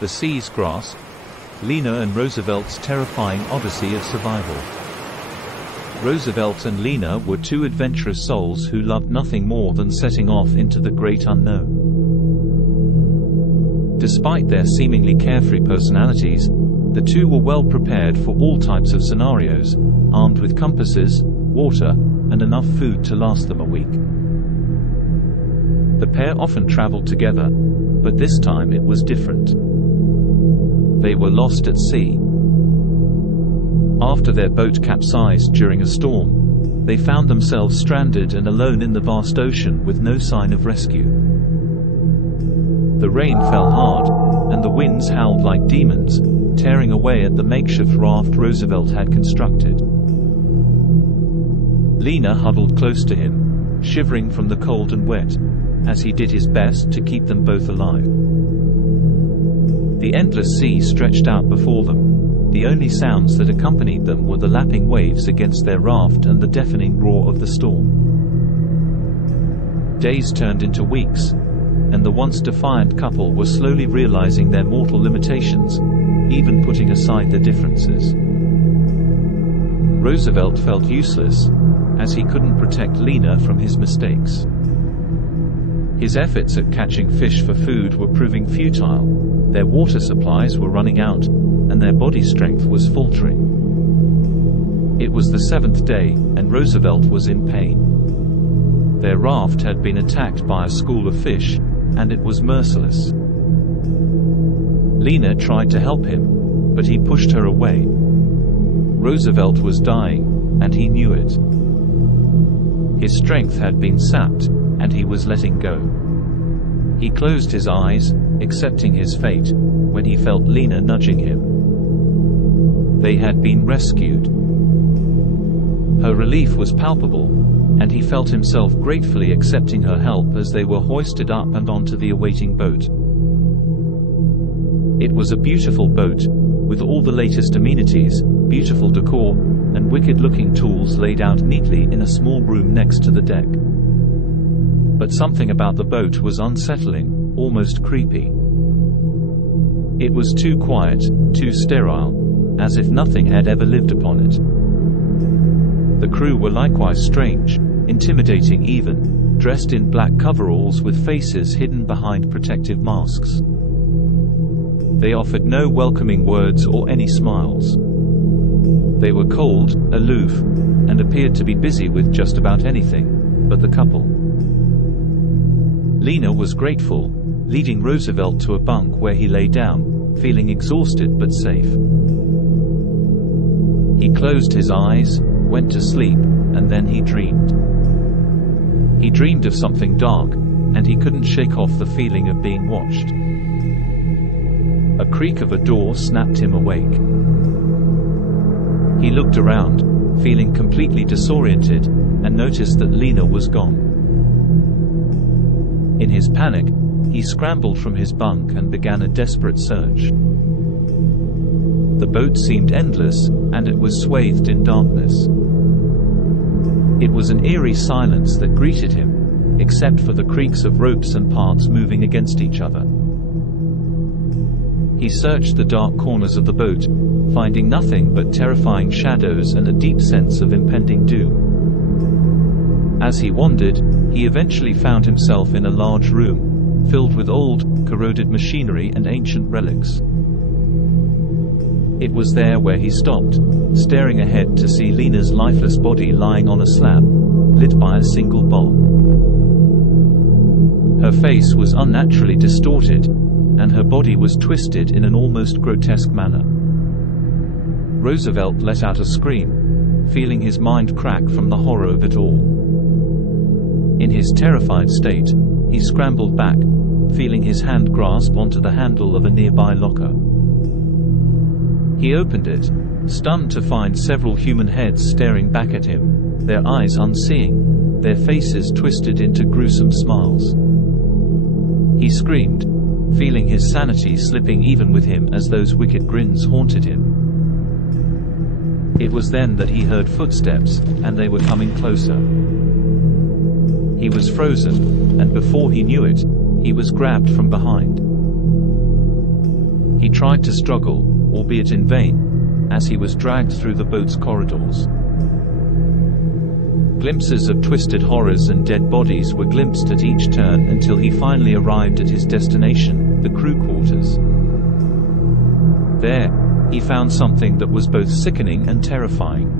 The Sea's Grasp, Lena and Roosevelt's terrifying odyssey of survival. Roosevelt and Lena were two adventurous souls who loved nothing more than setting off into the great unknown. Despite their seemingly carefree personalities, the two were well prepared for all types of scenarios, armed with compasses, water, and enough food to last them a week. The pair often traveled together, but this time it was different. They were lost at sea. After their boat capsized during a storm, they found themselves stranded and alone in the vast ocean with no sign of rescue. The rain fell hard, and the winds howled like demons, tearing away at the makeshift raft Roosevelt had constructed. Lena huddled close to him, shivering from the cold and wet, as he did his best to keep them both alive. The endless sea stretched out before them. The only sounds that accompanied them were the lapping waves against their raft and the deafening roar of the storm. Days turned into weeks, and the once defiant couple were slowly realizing their mortal limitations, even putting aside their differences. Roosevelt felt useless, as he couldn't protect Lena from his mistakes. His efforts at catching fish for food were proving futile, their water supplies were running out, and their body strength was faltering. It was the 7th day, and Roosevelt was in pain. Their raft had been attacked by a school of fish, and it was merciless. Lena tried to help him, but he pushed her away. Roosevelt was dying, and he knew it. His strength had been sapped, and he was letting go. He closed his eyes, accepting his fate, when he felt Lena nudging him. They had been rescued. Her relief was palpable, and he felt himself gratefully accepting her help as they were hoisted up and onto the awaiting boat. It was a beautiful boat, with all the latest amenities, beautiful decor, and wicked-looking tools laid out neatly in a small room next to the deck. But something about the boat was unsettling, almost creepy. It was too quiet, too sterile, as if nothing had ever lived upon it. The crew were likewise strange, intimidating even, dressed in black coveralls with faces hidden behind protective masks. They offered no welcoming words or any smiles. They were cold, aloof, and appeared to be busy with just about anything but the couple. Lena was grateful, leading Roosevelt to a bunk where he lay down, feeling exhausted but safe. He closed his eyes, went to sleep, and then he dreamed. He dreamed of something dark, and he couldn't shake off the feeling of being watched. A creak of a door snapped him awake. He looked around, feeling completely disoriented, and noticed that Lena was gone. In his panic, he scrambled from his bunk and began a desperate search. The boat seemed endless, and it was swathed in darkness. It was an eerie silence that greeted him, except for the creaks of ropes and parts moving against each other. He searched the dark corners of the boat, finding nothing but terrifying shadows and a deep sense of impending doom. As he wandered, he eventually found himself in a large room, filled with old, corroded machinery and ancient relics. It was there where he stopped, staring ahead to see Lena's lifeless body lying on a slab, lit by a single bulb. Her face was unnaturally distorted, and her body was twisted in an almost grotesque manner. Roosevelt let out a scream, feeling his mind crack from the horror of it all. In his terrified state, he scrambled back, feeling his hand grasp onto the handle of a nearby locker. He opened it, stunned to find several human heads staring back at him, their eyes unseeing, their faces twisted into gruesome smiles. He screamed, feeling his sanity slipping even with him as those wicked grins haunted him. It was then that he heard footsteps, and they were coming closer. He was frozen, and before he knew it, he was grabbed from behind. He tried to struggle, albeit in vain, as he was dragged through the boat's corridors. Glimpses of twisted horrors and dead bodies were glimpsed at each turn until he finally arrived at his destination, the crew quarters. There, he found something that was both sickening and terrifying.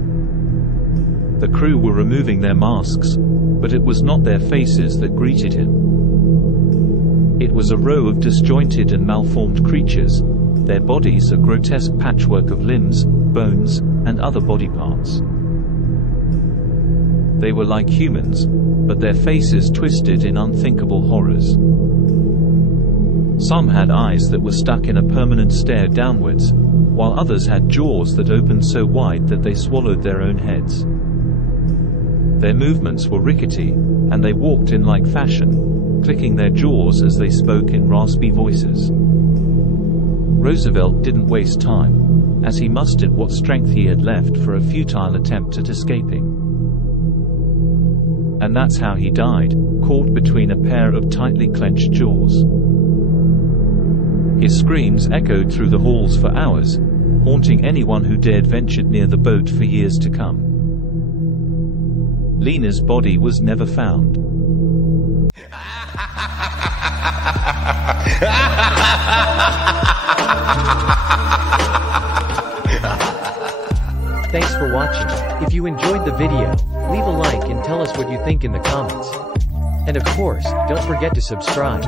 The crew were removing their masks, but it was not their faces that greeted him. It was a row of disjointed and malformed creatures, their bodies a grotesque patchwork of limbs, bones, and other body parts. They were like humans, but their faces twisted in unthinkable horrors. Some had eyes that were stuck in a permanent stare downwards, while others had jaws that opened so wide that they swallowed their own heads. Their movements were rickety, and they walked in like fashion, clicking their jaws as they spoke in raspy voices. Roosevelt didn't waste time, as he mustered what strength he had left for a futile attempt at escaping. And that's how he died, caught between a pair of tightly clenched jaws. His screams echoed through the halls for hours, haunting anyone who dared venture near the boat for years to come. Lena's body was never found. Thanks for watching. If you enjoyed the video, leave a like and tell us what you think in the comments. And of course, don't forget to subscribe.